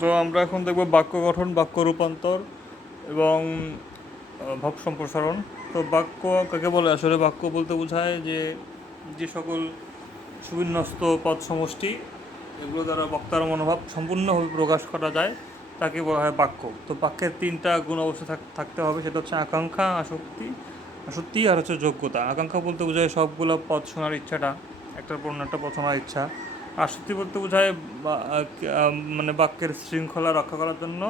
তো আমরা এখন দেখব বাক্য গঠন, বাক্য রূপান্তর এবং ভাব সম্প্রসারণ। তো বাক্য কাকে বলে? আসলে বাক্য বলতে বোঝায় যে যে সকল সুবিন্যস্ত পদ সমষ্টি এগুলো দ্বারা বক্তার মনোভাব সম্পূর্ণভাবে প্রকাশ করা যায়, তাকে বলা হয় বাক্য। তো বাক্যের তিনটা গুণ অবশ্যই থাক- থাকতে হবে। সেটা হচ্ছে আকাঙ্ক্ষা, আসক্তি আসক্তি আর হচ্ছে যোগ্যতা। আকাঙ্ক্ষা বলতে বোঝায় সবগুলো পদ শোনার ইচ্ছাটা, একটার পর একটা পদ শোনার ইচ্ছা। আসক্তি বলতে বোঝায় মানে বাক্যের শৃঙ্খলা রক্ষা করার জন্য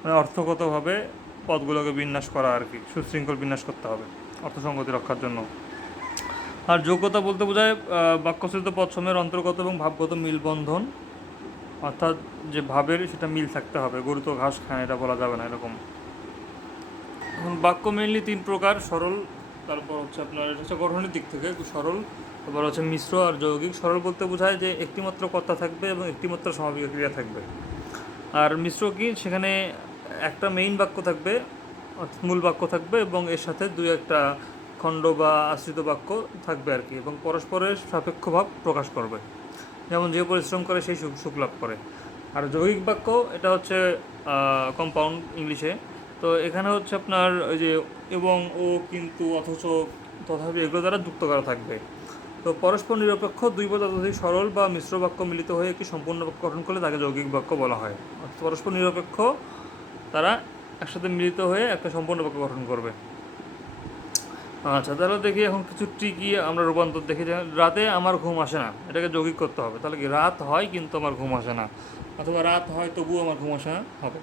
মানে অর্থগতভাবে পদগুলোকে বিন্যাস করা আর কি সুশৃঙ্খল বিন্যাস করতে হবে অর্থসঙ্গতি রক্ষার জন্য। আর যোগ্যতা বলতে বোঝায় আহ, বাক্যস্থিত পদসমূহের অন্তর্গত এবং ভাবগত মিলবন্ধন অর্থাৎ যে ভাবের সেটা মিল থাকতে হবে গরু তো ঘাস খায় এটা বলা যাবে না এরকম। এখন বাক্য মেনলি তিন প্রকার সরল তারপর হচ্ছে আপনার এটা হচ্ছে গঠনের দিক থেকে সরল। তারপর হচ্ছে মিশ্র আর যৌগিক সরল বলতে বোঝায় যে একটিমাত্র কর্তা থাকবে এবং একটিমাত্র স্বাভাবিক ক্রিয়া থাকবে। আর মিশ্র কি? সেখানে একটা মেইন বাক্য থাকবে মূল বাক্য থাকবে এবং এর সাথে দুই একটা খণ্ড বা আশ্রিত বাক্য থাকবে আর কি এবং পরস্পরের সাপেক্ষ ভাব প্রকাশ করবে। যেমন যে পরিশ্রম করে সেই সুখ সুখ লাভ করে। আর যৌগিক বাক্য, এটা হচ্ছে কম্পাউন্ড ইংলিশে। তো এখানে হচ্ছে আপনার ওই যে এবং, ও, কিন্তু, অথচ, তথাপি এগুলো দ্বারা যুক্ত করা থাকবে। তো পরস্পর নিরপেক্ষ, দুই পদার্থিক সরল বা মিশ্র বাক্য মিলিত হয়ে একটি সম্পূর্ণ বাক্য গঠন করলে তাকে যৌগিক বাক্য বলা হয়। অর্থাৎ পরস্পর নিরপেক্ষ, তারা একসাথে মিলিত হয়ে একটা সম্পূর্ণ বাক্য গঠন করবে। আচ্ছা তাহলে দেখি এখন কিছু ট্রিকি আমরা রূপান্তর দেখি। রাতে আমার ঘুম আসে না, এটাকে যৌগিক করতে হবে। তাহলে কি রাত হয় কিন্তু আমার ঘুম আসে না, অথবা রাত হয় তবুও আমার ঘুম আসে না, হবে।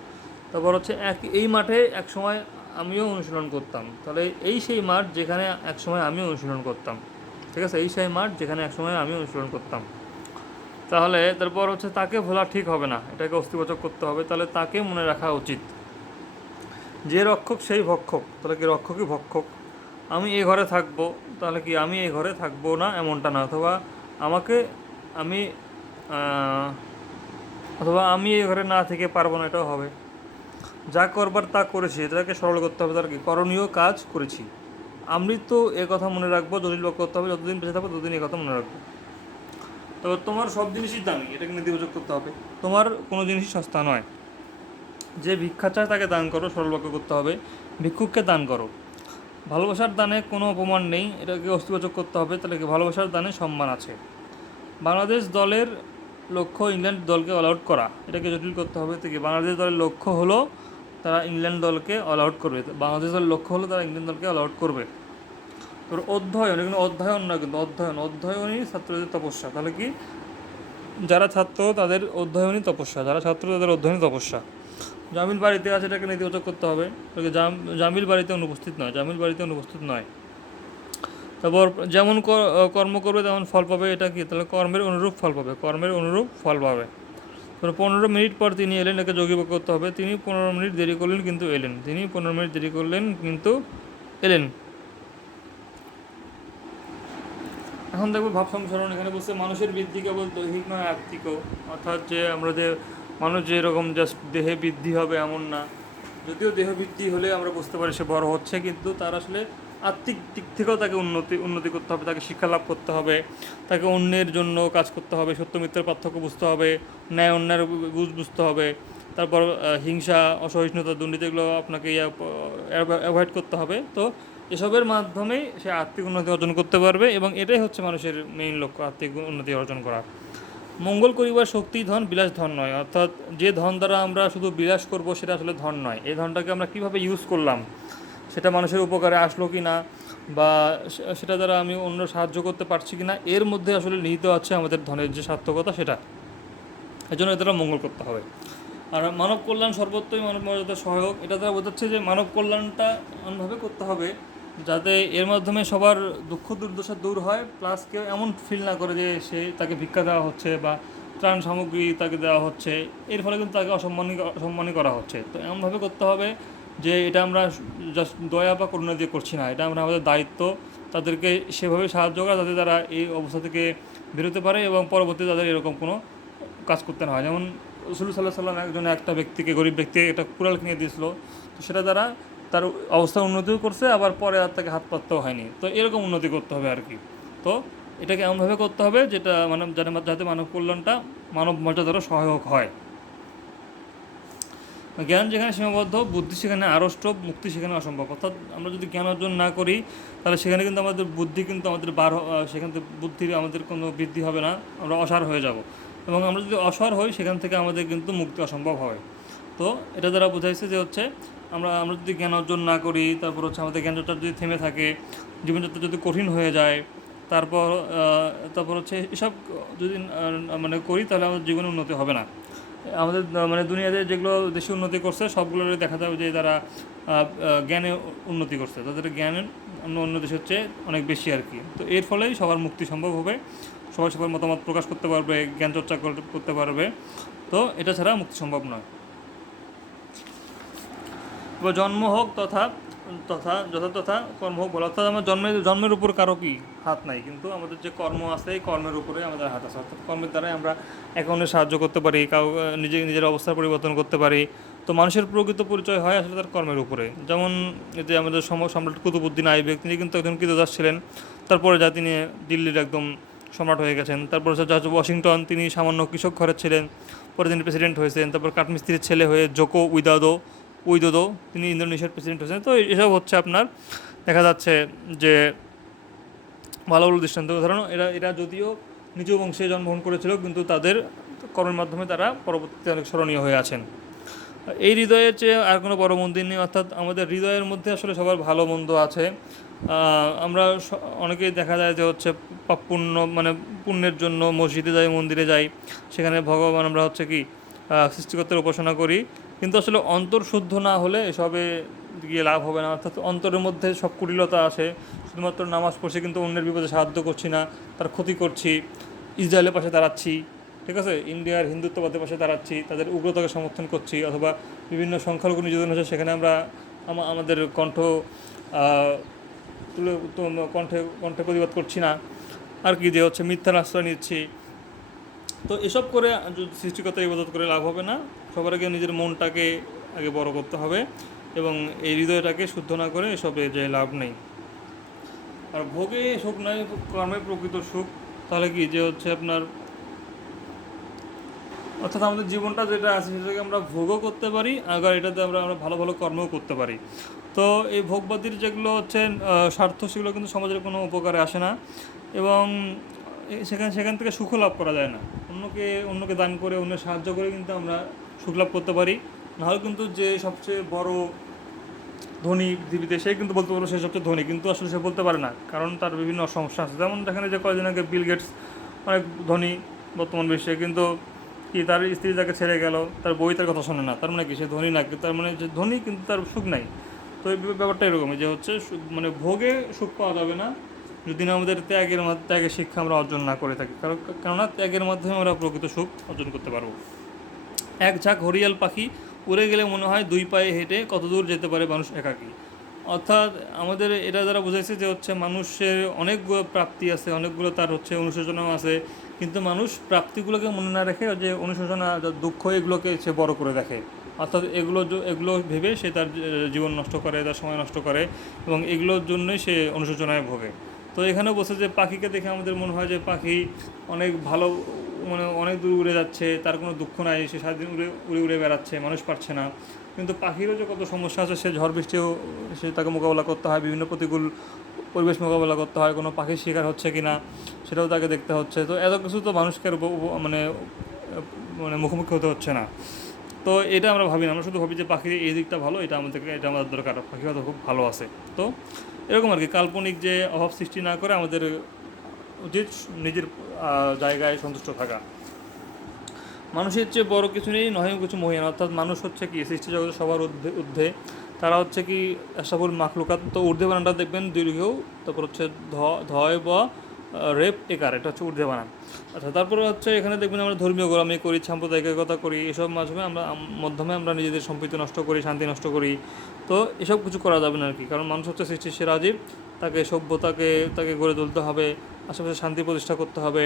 তারপর হচ্ছে এক, এই মাঠে এক সময় আমিও অনুশীলন করতাম। তাহলে এই সেই মাঠ যেখানে এক সময় আমিও অনুশীলন করতাম। ঠিক আছে, এই সেই মাঠ যেখানে এক সময় আমি অনুশীলন করতাম। তাহলে তারপর হচ্ছে তাকে ভোলা ঠিক হবে না, এটাকে অস্থিবাচক করতে হবে, তাহলে তাকে মনে রাখা উচিত। যে রক্ষক সেই ভক্ষক, তাহলে কি রক্ষকই ভক্ষক? আমি এই ঘরে থাকব, তাহলে কি আমি এই ঘরে থাকব না, এমনটা না? অথবা আমাকে আমি অথবা আমি এই ঘরে না থেকে পারব না, এটাও হবে। যা করবার তা করেছি, এটাকে সরল করতে হবে তার কি? করণীয় কাজ করেছি। আমি তো এ কথা মনে রাখব জটিল বাক্য করতে হবে যতদিন বেঁচে থাকব ততদিন এ কথা মনে রাখব। তবে তোমার সব জিনিসই দামি এটাকে নেতিবাচক করতে হবে। তোমার কোনো জিনিসই সস্তা নয়। যে ভিক্ষা চায় তাকে দান করো সরল বাক্য করতে হবে ভিক্ষুককে দান করো। ভালোবাসার দানে কোনো অপমান নেই এটাকে অস্তিবাচক করতে হবে তাহলে কি ভালোবাসার দানে সম্মান আছে? বাংলাদেশ দলের লক্ষ্য ইংল্যান্ড দলকে অল আউট করা এটাকে জটিল করতে হবে তো কি বাংলাদেশ দলের লক্ষ্য হলো তারা ইংল্যান্ড দলকে অল আউট করবে। বাংলাদেশ দলের লক্ষ্য হলো তারা ইংল্যান্ড দলকে অল আউট করবে। তোর অধ্যয়ন এখানে অধ্যয়ন না কিন্তু অধ্যয়ন। অধ্যয়নই ছাত্রদের তপস্যা। তাহলে কি? যারা ছাত্র, তাদের অধ্যয়নই তপস্যা। যারা ছাত্র, তাদের অধ্যয়নই তপস্যা। জামিল বাড়িতে আছে, এটাকে নেতিবাচক করতে হবে। জামিল বাড়িতে অনুপস্থিত নয়। জামিল বাড়িতে অনুপস্থিত নয়। তারপর যেমন কর- কর্ম করবে, তেমন ফল পাবে। এটা কি? তাহলে কর্মের অনুরূপ ফল পাবে। কর্মের অনুরূপ ফল পাবে। পনেরো মিনিট পর তিনি এলেন একে যোগী বাক্য করতে হবে। তিনি পনেরো মিনিট দেরি করলেন কিন্তু এলেন। তিনি পনেরো মিনিট দেরি করলেন কিন্তু এলেন। এখন দেখব ভাব সংসরণ। এখানে বলছে, মানুষের বৃদ্ধি কেবল দৈহিক নয় আর্থিক অর্থাৎ যে আমরা যে মানুষ যেরকম জাস্ট দেহে বৃদ্ধি হবে এমন না। যদিও দেহ বৃদ্ধি হলে আমরা বুঝতে পারি সে বড় হচ্ছে, কিন্তু তার আসলে আর্থিক দিক থেকেও তাকে উন্নতি উন্নতি করতে হবে, তাকে শিক্ষা লাভ করতে হবে, তাকে অন্যের জন্য কাজ করতে হবে, সত্য পার্থক্য বুঝতে হবে, ন্যায় অন্যায়ের বুঝ বুঝতে হবে, তারপর হিংসা, অসহিষ্ণুতা, দুর্নীতি এগুলো আপনাকে অ্যাভয়েড করতে হবে। তো এসবের মাধ্যমেই সে আর্থিক উন্নতি অর্জন করতে পারবে এবং এটাই হচ্ছে মানুষের মেইন লক্ষ্য আর্থিক উন্নতি অর্জন করা। মঙ্গল করিবার শক্তি ধন, বিলাস ধন নয়। অর্থাৎ যে ধন দ্বারা আমরা শুধু বিলাস করব, সেটা আসলে ধন নয়। এই ধনটাকে আমরা কীভাবে ইউজ করলাম, সেটা মানুষের উপকারে আসলো কি না বা সেটা দ্বারা আমি অন্য সাহায্য করতে পারছি কি না এর মধ্যে আসলে নিহিত আছে আমাদের ধনের যে সার্থকতা, সেটা। এই জন্য এদের মঙ্গল করতে হবে। আর মানব কল্যাণ সর্বত্রই মানব মর্যাদা সহায়ক। এটা দ্বারা বোঝাচ্ছে যে মানব কল্যাণটা এমনভাবে করতে হবে যাতে এর মাধ্যমে সবার দুঃখ দুর্দশা দূর হয় প্লাস কেউ এমন ফিল না করে যে সে তাকে ভিক্ষা দেওয়া হচ্ছে বা ত্রাণ সামগ্রী তাকে দেওয়া হচ্ছে। এর ফলে কিন্তু তাকে অসম্মানী অসম্মানী করা হচ্ছে। তো এমনভাবে করতে হবে যে এটা আমরা জাস্ট দয়া বা করুণা দিয়ে করছি না। এটা আমরা আমাদের দায়িত্ব। তাদেরকে সেভাবে সাহায্য করা যাতে তারা এই অবস্থা থেকে বেরোতে পারে এবং পরবর্তীতে তাদের এরকম কোনো কাজ করতে না হয়। যেমন রসুল সাল্লাহ সাল্লাম একজন একটা ব্যক্তিকে, গরিব ব্যক্তিকে একটা কুড়াল কিনে দিয়েছিল। তো সেটা দ্বারা তার অবস্থা উন্নতিও করছে, আবার পরে আর তাকে হাত পাততেও হয়নি। তো এরকম উন্নতি করতে হবে আর কি। তো এটাকে এমনভাবে করতে হবে যেটা মানে যাতে মানব কল্যাণটা মানব মর্যাদারও সহায়ক হয়। জ্ঞান যেখানে সীমাবদ্ধ, বুদ্ধি সেখানে আড়ষ্ট, মুক্তি সেখানে অসম্ভব। অর্থাৎ আমরা যদি জ্ঞান অর্জন না করি, তাহলে সেখানে কিন্তু আমাদের বুদ্ধি কিন্তু আমাদের বার সেখান থেকে বুদ্ধির আমাদের কোনো বৃদ্ধি হবে না, আমরা অসার হয়ে যাব। এবং আমরা যদি অসার হই, সেখান থেকে আমাদের কিন্তু মুক্তি অসম্ভব হবে। তো এটা দ্বারা বোঝাইছে যে হচ্ছে আমরা আমরা যদি জ্ঞান অর্জন না করি, তারপর হচ্ছে আমাদের জ্ঞানযাত্রা যদি থেমে থাকে, জীবনযাত্রা যদি কঠিন হয়ে যায়, তারপর তারপর হচ্ছে এসব যদি মানে করি, তাহলে আমাদের জীবনে উন্নতি হবে না। আমাদের মানে দুনিয়াতে যেগুলো দেশে উন্নতি করছে সবগুলোর দেখা যাবে যে তারা জ্ঞানে উন্নতি করছে। তাদের জ্ঞানের অন্য অন্য দেশ হচ্ছে অনেক বেশি আর কি। তো এর ফলেই সবার মুক্তি সম্ভব হবে। সবাই সবার মতামত প্রকাশ করতে পারবে জ্ঞান চর্চা করতে পারবে। তো এটা ছাড়া মুক্তি সম্ভব নয়। জন্ম হোক তথা তথা, যথা, তথা কর্ম হোক বলা। অর্থাৎ আমার জন্মের জন্মের উপর কারও কি হাত নাই, কিন্তু আমাদের যে কর্ম আছে এই কর্মের উপরে আমাদের হাত আছে। অর্থাৎ কর্মের দ্বারাই আমরা অন্যের সাহায্য করতে পারি, কাউ নিজে, নিজের অবস্থার পরিবর্তন করতে পারি। তো মানুষের প্রকৃত পরিচয় হয় আসলে তার কর্মের উপরে। যেমন যে আমাদের সম, সম্রাট কুতুবুদ্দিন আইবেক তিনি কিন্তু একজন কৃতদাস ছিলেন। তারপরে যা তিনি দিল্লির একদম সম্রাট হয়ে গেছেন। তারপর জর্জ ওয়াশিংটন, তিনি সামান্য কৃষক ঘরের ছিলেন। পরে তিনি প্রেসিডেন্ট হয়েছেন। তারপর কাঠমিস্ত্রির ছেলে হয়ে জোকো উইদাদো উইদোদো তিনি ইন্দোনেশিয়ার প্রেসিডেন্ট হয়েছেন। তো এসব হচ্ছে আপনার, দেখা যাচ্ছে যে ভালো ভালো দৃষ্টান্ত। উদাহরণ এরা এরা যদিও নিজ বংশে জন্মগ্রহণ করেছিল, কিন্তু তাদের কর্মের মাধ্যমে তারা পরবর্তীতে অনেক স্মরণীয় হয়ে আছেন। এই হৃদয়ের চেয়ে আর কোনো বড় মন্দির নেই, অর্থাৎ আমাদের হৃদয়ের মধ্যে আসলে সবার ভালো মন্দ আছে। আমরা অনেকেই দেখা যায় যে হচ্ছে পুণ্য মানে পুণ্যের জন্য মসজিদে যাই, মন্দিরে যাই। সেখানে ভগবান আমরা হচ্ছে কি সৃষ্টিকর্তার উপাসনা করি। কিন্তু আসলে অন্তর শুদ্ধ না হলে এসবে গিয়ে লাভ হবে না। অর্থাৎ অন্তরের মধ্যে সব কুটিলতা আছে শুধুমাত্র নামাজ পড়ছে কিন্তু অন্যের বিপদে সাহায্য করছি না, তার ক্ষতি করছি, ইসরায়েলের পাশে দাঁড়াচ্ছি, ঠিক আছে? ইন্ডিয়ার হিন্দুত্ববাদের পাশে দাঁড়াচ্ছি, তাদের উগ্রতাকে সমর্থন করছি, অথবা বিভিন্ন সংখ্যালঘু নির্যাতন হচ্ছে সেখানে আমরা আমাদের কণ্ঠ তুলে কণ্ঠে কণ্ঠে প্রতিবাদ করছি না। আর কি যে হচ্ছে মিথ্যার আশ্রয় নিচ্ছি তো এসব করে সৃষ্টিকর্তা ইবাদত করে লাভ হবে না, সবার আগে নিজের মনটাকে আগে বড় করতে হবে এবং এই হৃদয়টাকে শুদ্ধ না করে এসবে যে লাভ নেই। আর ভোগে সুখ নয় কর্মে প্রকৃত সুখ, তাহলে কি যে হচ্ছে আপনার অর্থাৎ আমাদের জীবনটা যেটা আছে সেটাকে আমরা ভোগও করতে পারি, আবার এটাতে আমরা আমরা ভালো ভালো কর্মও করতে পারি। তো এই ভোগবাদীর যেগুলো হচ্ছে স্বার্থ সেগুলো কিন্তু সমাজের কোনো উপকারে আসে না। এবং সেখান সেখান থেকে সুখ লাভ করা যায় না। অন্যকে অন্যকে দান করে, অন্যের সাহায্য করে কিন্তু আমরা সুখ লাভ করতে পারি। নাহলে কিন্তু যে সবচেয়ে বড় ধনী পৃথিবীতে, সে কিন্তু বলতে পারল সে সবচেয়ে ধনী, কিন্তু আসলে সে বলতে পারে না, কারণ তার বিভিন্ন সমস্যা আছে। যেমন দেখেন যে কয়েকদিন আগে বিল গেটস অনেক ধনী বর্তমান বিশ্বে, কিন্তু কি তার স্ত্রী তাকে ছেড়ে গেল, তার বই তার কথা শোনে না, তার মানে কি সে ধনী না তার মানে যে ধনী কিন্তু তার সুখ নাই। তো এই ব্যাপারটা এরকমই যে হচ্ছে মানে ভোগে সুখ পাওয়া যাবে না যদি না আমাদের ত্যাগের ত্যাগের শিক্ষা আমরা অর্জন না করে থাকি। কারণ কেননা ত্যাগের মাধ্যমে আমরা প্রকৃত সুখ অর্জন করতে পারব। এক ঝাঁক হরিয়াল পাখি উড়ে গেলে মনে হয় দুই পায়ে হেঁটে কত দূর যেতে পারে মানুষ একাকী। অর্থাৎ আমাদের এটা দ্বারা বোঝাইছে যে হচ্ছে মানুষের অনেকগুলো প্রাপ্তি আছে, অনেকগুলো তার হচ্ছে অনুশোচনাও আছে, কিন্তু মানুষ প্রাপ্তিগুলোকে মনে না রেখে যে অনুশোচনা দুঃখ এগুলোকে সে বড় করে দেখে। অর্থাৎ এগুলো এগুলো ভেবে সে তার জীবন নষ্ট করে, তার সময় নষ্ট করে এবং এগুলোর জন্যই সে অনুশোচনায় ভোগে। তো এখানে বসে যে পাখিকে দেখে আমাদের মনে হয় যে পাখি অনেক ভালো মানে অনেক দূর উড়ে যাচ্ছে, তার কোনো দুঃখ নাই, সে সারাদিন উড়ে উড়ে উড়ে বেড়াচ্ছে, মানুষ পারছে না। কিন্তু পাখিরও যে কত সমস্যা আছে, সে ঝড় বৃষ্টিও সে তাকে মোকাবেলা করতে হয়, বিভিন্ন প্রতিকূল পরিবেশ মোকাবেলা করতে হয়, কোনো পাখির শিকার হচ্ছে কি না সেটাও তাকে দেখতে হচ্ছে। তো এত কিছু তো মানুষকে মানে মানে মুখোমুখি হতে হচ্ছে না। তো এটা আমরা ভাবি না। আমরা শুধু ভাবি যে পাখির এই দিকটা ভালো, এটা আমাদেরকে এটা আমাদের দরকার। পাখি হয়তো খুব ভালো আছে। তো এরকম আর কি, কাল্পনিক যে অভাব সৃষ্টি না করে আমাদের উচিত নিজের জায়গায় সন্তুষ্ট থাকা। মানুষের চেয়ে বড় কিছু নেই, নয় কিছু মহিয়ান অর্থাৎ মানুষ হচ্ছে কি, সৃষ্টি জগতের সবার ঊর্ধ্বে ঊর্ধ্বে। তারা হচ্ছে কি সাবুল মাখলুকাত। তো ঊর্ধ্বে বানানটা দেখবেন, দীর্ঘেও, তারপর হচ্ছে ধ, ধয়, বা রেপ একার এটা হচ্ছে ঊর্ধ্বে বানান। আচ্ছা তারপরে হচ্ছে এখানে দেখবেন আমরা ধর্মীয় গোলামি করি সাম্প্রদায়িকতা করি, এসব মাধ্যমে আমরা মাধ্যমে আমরা নিজেদের সম্প্রীতি নষ্ট করি, শান্তি নষ্ট করি। তো এসব কিছু করা যাবে না আর কি, কারণ মানুষ হচ্ছে সৃষ্টির সেরা জীব তাকে সভ্যতাকে, তাকে গড়ে তুলতে হবে, আশেপাশে শান্তি প্রতিষ্ঠা করতে হবে,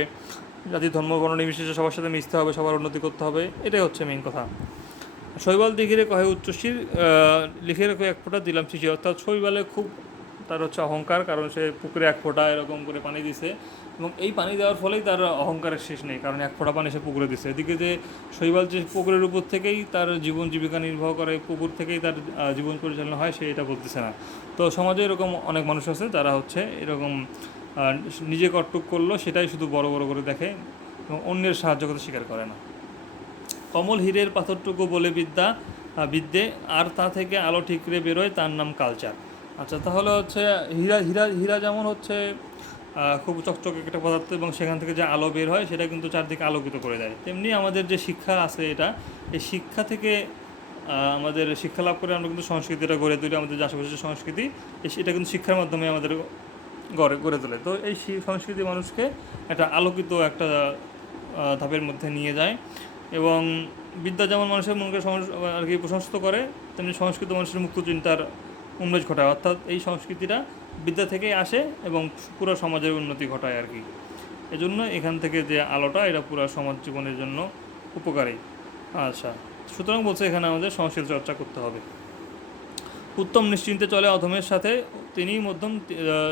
জাতি ধর্ম বর্ণ নির্বিশেষে সবার সাথে মিশতে হবে, সবার উন্নতি করতে হবে, এটাই হচ্ছে মেন কথা। শৈবাল দিঘিরে কহে উচ্চশীর লিখে রেখে এক ফোঁটা, দিলাম শিশি, অর্থাৎ শৈবালে খুব তার হচ্ছে অহংকার, কারণ সে পুকুরে এক ফোঁটা এরকম করে পানি দিছে। এবং এই পানি দেওয়ার ফলেই তার অহংকারের শেষ নেই, কারণ এক ফোঁটা পানি সে পুকুরে দিছে। এদিকে যে শৈবাল যে পুকুরের উপর থেকেই তার জীবন জীবিকা নির্বাহ করে, পুকুর থেকেই তার জীবন পরিচালনা হয়, সে এটা বলতেছে না। তো সমাজে এরকম অনেক মানুষ আছে, যারা হচ্ছে এরকম নিজে কটটুক করল, সেটাই শুধু বড় বড় করে দেখে এবং অন্যের সাহায্য করতে স্বীকার করে না। কমল হীরের পাথরটুকু বলে বিদ্যা বিদ্যে, আর তা থেকে আলো ঠিকরে বেরোয়, তার নাম কালচার। আচ্ছা তাহলে হচ্ছে হীরা হীরা হীরা যেমন হচ্ছে খুব চকচকে একটা পদার্থ এবং সেখান থেকে যে আলো বের হয় সেটা কিন্তু চারদিকে আলোকিত করে দেয়। তেমনি আমাদের যে শিক্ষা আছে এটা, এই শিক্ষা থেকে আমাদের শিক্ষা লাভ করে আমরা কিন্তু সংস্কৃতিটা গড়ে তুলি, আমাদের যে আশেপাশের সংস্কৃতি এটা কিন্তু শিক্ষার মাধ্যমে আমাদের গড়ে গড়ে তোলে। তো এই সংস্কৃতি মানুষকে একটা আলোকিত একটা ধাপের মধ্যে নিয়ে যায় এবং বিদ্যা যেমন মানুষের মনকে আর কি প্রশস্ত করে, তেমনি সংস্কৃত মানুষের মুক্ত চিন্তার উন্মেষ ঘটায়। অর্থাৎ এই সংস্কৃতিটা বিদ্যা থেকেই আসে এবং পুরো সমাজের উন্নতি ঘটায় আর কি। এজন্য এখান থেকে যে আলোটা, এটা পুরো সমাজ জীবনের জন্য উপকারী। আচ্ছা সুতরাং বলছে এখানে আমাদের সংস্কৃত চর্চা করতে হবে। উত্তম নিশ্চিন্তে চলে অধমের সাথে, তিনি মধ্যম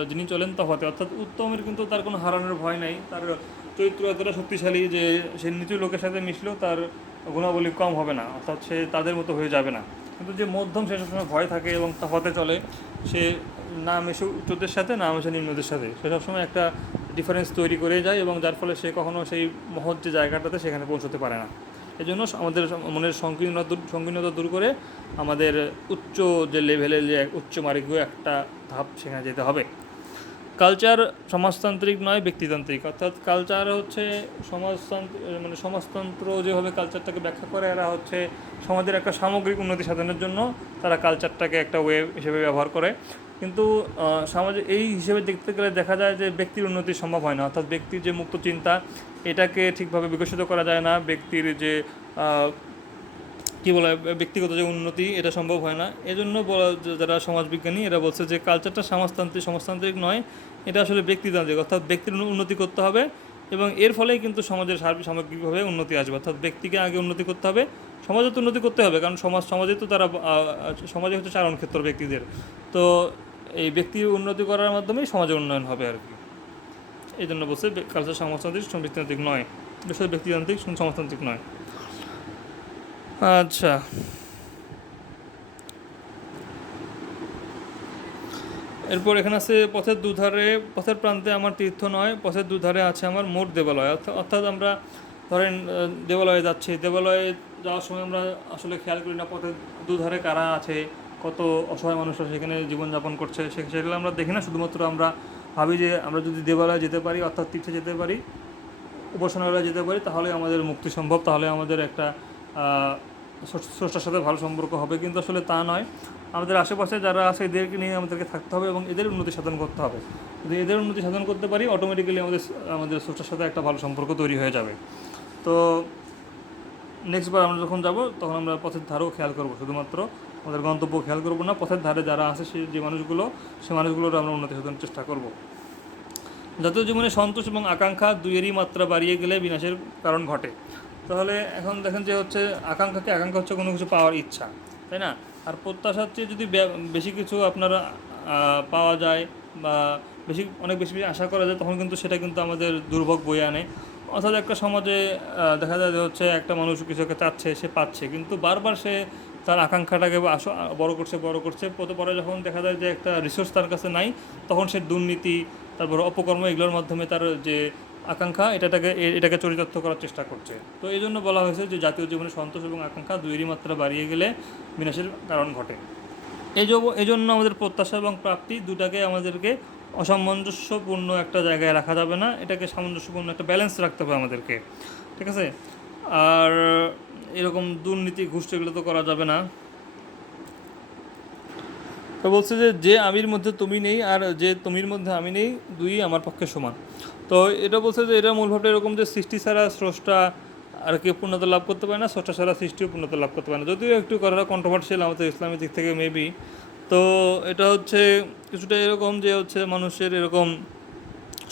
যিনি চলেন তফাতে। অর্থাৎ উত্তমের কিন্তু তার কোনো হারানোর ভয় নাই। তার চরিত্র এতটা শক্তিশালী যে সে নিচু লোকের সাথে মিশলেও তার গুণাবলী কম হবে না। অর্থাৎ সে তাদের মতো হয়ে যাবে না। কিন্তু যে মধ্যম সে সবসময় ভয় থাকে এবং তফাতে চলে, সে না মেশে উচ্চদের সাথে, না মেশে নিম্নদের সাথে। সে সবসময় একটা ডিফারেন্স তৈরি করে যায় এবং যার ফলে সে কখনও সেই মহৎ যে জায়গাটাতে সেখানে পৌঁছতে পারে না। এই জন্য আমাদের মনের সংকীর্ণতা সংকীর্ণতা দূর করে আমাদের উচ্চ যে লেভেলের যে উচ্চ মার্গীয় একটা ধাপ সেখানে যেতে হবে। কালচার সমাজতান্ত্রিক নয়, ব্যক্তিতান্ত্রিক। অর্থাৎ কালচার হচ্ছে সমাজতন্ত্র মানে সমাজতন্ত্র যেভাবে কালচারটাকে ব্যাখ্যা করে, এরা হচ্ছে সমাজের একটা সামগ্রিক উন্নতি সাধনের জন্য তারা কালচারটাকে একটা ওয়ে হিসেবে ব্যবহার করে। কিন্তু সমাজে এই হিসেবে দেখতে গেলে দেখা যায় যে ব্যক্তির উন্নতি সম্ভব হয় না। অর্থাৎ ব্যক্তির যে মুক্ত চিন্তা, এটাকে ঠিকভাবে বিকশিত করা যায় না। ব্যক্তির যে কি বলে, ব্যক্তিগত যে উন্নতি, এটা সম্ভব হয় না। এজন্য বলা যারা সমাজবিজ্ঞানী, এরা বলছে যে কালচারটা সমাজতান্ত্রিক সমাজতান্ত্রিক নয়, এটা আসলে ব্যক্তিতান্ত্রিক, অর্থাৎ ব্যক্তির উন্নতি করতে হবে এবং এর ফলেই কিন্তু সমাজের সার্বিক সামগ্রিকভাবে উন্নতি আসবে। অর্থাৎ ব্যক্তিকে আগে উন্নতি করতে হবে সমাজে তো উন্নতি করতে হবে, কারণ সমাজ, সমাজে তো তারা সমাজে হচ্ছে চারণ ক্ষেত্র ব্যক্তিদের। তো এই ব্যক্তির উন্নতি করার মাধ্যমেই সমাজের উন্নয়ন হবে আর কি। এই জন্য বলছে কালচার সমাজতান্ত্রিক ব্যক্তিতান্ত্রিক নয়। বিষয় ব্যক্তিতান্ত্রিক, সমাজতান্ত্রিক নয়। আচ্ছা। এরপর এখানে আছে, পথের দুধারে, পথের প্রান্তে আমার তীর্থ নয়, পথের দুধারে আছে আমার মোট দেবালয়। অর্থাৎ আমরা ধরেন দেবালয়ে যাচ্ছি। দেবালয়ে যাওয়ার সময় আমরা আসলে খেয়াল করি না পথের দুধারে কারা আছে, কত অসহায় মানুষরা সেখানে জীবনযাপন করছে। সেগুলো আমরা দেখি না, শুধুমাত্র আমরা ভাবি যে আমরা যদি দেবালয়ে যেতে পারি, অর্থাৎ তীর্থে যেতে পারি, উপাসনালয়ে যেতে পারি তাহলে আমাদের মুক্তি সম্ভব, তাহলে আমাদের একটা স্রষ্টার সাথে ভালো সম্পর্ক হবে, কিন্তু আসলে তা নয়। আমাদের আশেপাশে যারা আছে, এদেরকে নিয়ে আমাদেরকে থাকতে হবে এবং এদের উন্নতি সাধন করতে হবে। যদি এদের উন্নতি সাধন করতে পারি অটোমেটিক্যালি আমাদের আমাদের স্রষ্টার সাথে একটা ভালো সম্পর্ক তৈরি হয়ে যাবে। তো নেক্সট বার আমরা যখন যাব, তখন আমরা পথের ধারেও খেয়াল করব। শুধুমাত্র আমাদের গন্তব্য খেয়াল করব না, পথের ধারে যারা আছে সেই যে মানুষগুলো, সে মানুষগুলোর আমরা উন্নতি সাধনের চেষ্টা করব। জাতীয় জীবনে সন্তোষ এবং আকাঙ্ক্ষা দুইয়েরই মাত্রা বাড়িয়ে গেলে বিনাশের কারণ ঘটে। তাহলে এখন দেখেন যে হচ্ছে আকাঙ্ক্ষাকে, আকাঙ্ক্ষা হচ্ছে কোনো কিছু পাওয়ার ইচ্ছা, তাই না? আর প্রত্যাশার চেয়ে যদি বেশি কিছু আপনারা পাওয়া যায় বা বেশি, অনেক বেশি বেশি আশা করা যায়, তখন কিন্তু সেটা কিন্তু আমাদের দুর্ভোগ বয়ে আনে। অর্থাৎ একটা সমাজে দেখা যায় যে হচ্ছে একটা মানুষ কিছু একটা চাচ্ছে, সে পাচ্ছে, কিন্তু বারবার সে তার আকাঙ্ক্ষাটাকে আস বড় করছে বড় করছে, পরে যখন দেখা যায় যে একটা রিসোর্স তার কাছে নাই, তখন সে দুর্নীতি, তারপর অপকর্ম এগুলোর মাধ্যমে তার যে আকাঙ্ক্ষা, এটাটাকে, এ- এটাকে চরিতার্থ করার চেষ্টা করছে। তো এই জন্য বলা হয়েছে যে জাতীয় জীবনে সন্তোষ এবং আকাঙ্ক্ষা দুইয়েরই মাত্রা বাড়িয়ে গেলে বিনাশের কারণ ঘটে। এই এই জন্য আমাদের প্রত্যাশা এবং প্রাপ্তি দুটাকে আমাদেরকে অসামঞ্জস্যপূর্ণ একটা জায়গায় রাখা যাবে না। এটাকে সামঞ্জস্যপূর্ণ একটা ব্যালেন্স রাখতে হবে আমাদেরকে। ঠিক আছে? আর এরকম দুর্নীতি, ঘুষ, এগুলো তো করা যাবে না। তো বলছে যে যে আমির মধ্যে তুমি নেই আর যে তুমির মধ্যে আমি নেই, দুই আমার পক্ষে সমান। তো এটা বলছে যে এটা মূল ভাবটা এরকম যে সৃষ্টি ছাড়া স্রষ্টা আর কেউ পূর্ণতা লাভ করতে পারে না, স্রষ্টা ছাড়া সৃষ্টিও পূর্ণতা লাভ করতে পারে না। যদিও একটু করাটা কন্ট্রোভার্সিয়াল আমাদের ইসলামের দিক থেকে মেবি তো এটা হচ্ছে কিছুটা এরকম যে হচ্ছে মানুষের এরকম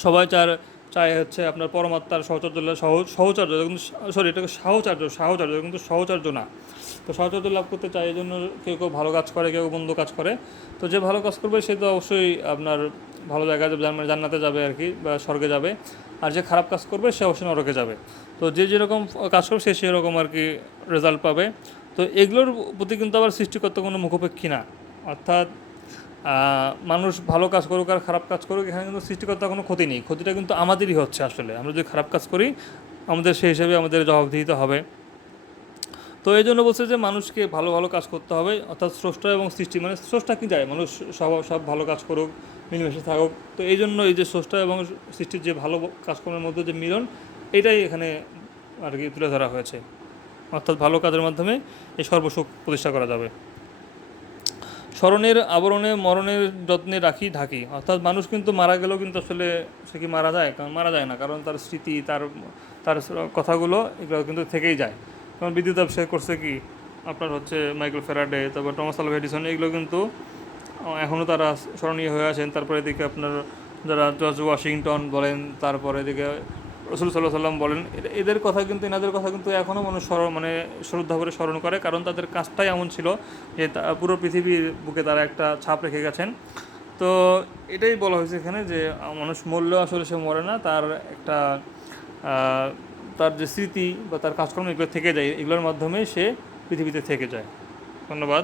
সবাই চার, চায় হচ্ছে আপনার পরমাত্মার সহচর্য, সহ, সহচর্য, কিন্তু সরি এটাকে সাহচার্য সাহচার্য, কিন্তু সহচর্য না। তো সহচর্য লাভ করতে চায়, এই জন্য কেউ কেউ ভালো কাজ করে, কেউ বন্ধু কাজ করে। তো যে ভালো কাজ করবে সে তো অবশ্যই আপনার ভালো জায়গায় যাবে মানে জান্নাতে যাবে আর কি, বা স্বর্গে যাবে। আর যে খারাপ কাজ করবে, সে অবশ্যই নরকে যাবে। তো যে যেরকম কাজ করবে, সে সেরকম আর কি রেজাল্ট পাবে। তো এগুলোর প্রতি কিন্তু আবার সৃষ্টিকর্তা কোনো মুখোপেক্ষী না। অর্থাৎ মানুষ ভালো কাজ করুক আর খারাপ কাজ করুক, এখানে কিন্তু সৃষ্টিকর্তা কোনো ক্ষতি নেই। ক্ষতিটা কিন্তু আমাদেরই হচ্ছে আসলে। আমরা যদি খারাপ কাজ করি, আমাদের সেই হিসেবে আমাদের জবাবদিহিতে হবে। তো এই জন্য বলছে যে মানুষকে ভালো ভালো কাজ করতে হবে, অর্থাৎ স্রষ্টা এবং সৃষ্টি মানে স্রষ্টা কি যায়? মানুষ সব সব ভালো কাজ করুক, মিলেমিশে থাকুক। তো এই জন্য এই যে স্রষ্টা এবং সৃষ্টির যে ভালো কাজকর্মের মধ্যে যে মিলন, এটাই এখানে আর কি তুলে ধরা হয়েছে। অর্থাৎ ভালো কাজের মাধ্যমে এই সর্বসুখ প্রতিষ্ঠা করা যাবে। স্মরণের আবরণে মরণের যত্নে রাখি ঢাকি। অর্থাৎ মানুষ কিন্তু মারা গেলেও কিন্তু আসলে সে কি মারা যায়? কারণ মারা যায় না, কারণ তার স্মৃতি, তার তার কথাগুলো এগুলো কিন্তু থেকেই যায়। যেমন বিদ্যুৎ আবিষ্কার করছে কি? আপনার হচ্ছে মাইকেল ফেরাডে তারপর টমাস আলভা এডিসন এগুলো কিন্তু এখনও তারা স্মরণীয় হয়ে আছেন। তারপরে এদিকে আপনার যারা জর্জ ওয়াশিংটন বলেন, তারপরে এদিকে রসুল সাল্লাহ সাল্লাম বলেন এদের কথা কিন্তু, এনাদের কথা কিন্তু এখনও মানুষ স্মরণ মানে শ্রদ্ধা করে স্মরণ করে, কারণ তাদের কাজটাই এমন ছিল যে পুরো পৃথিবীর বুকে তারা একটা ছাপ রেখে গেছেন। তো এটাই বলা হয়েছে এখানে যে মানুষ মরলেও আসলে সে মরে না, তার একটা তার যে স্মৃতি বা তার কাজকর্ম এগুলো থেকে যায়, এগুলোর মাধ্যমে সে পৃথিবীতে থেকে যায়। ধন্যবাদ।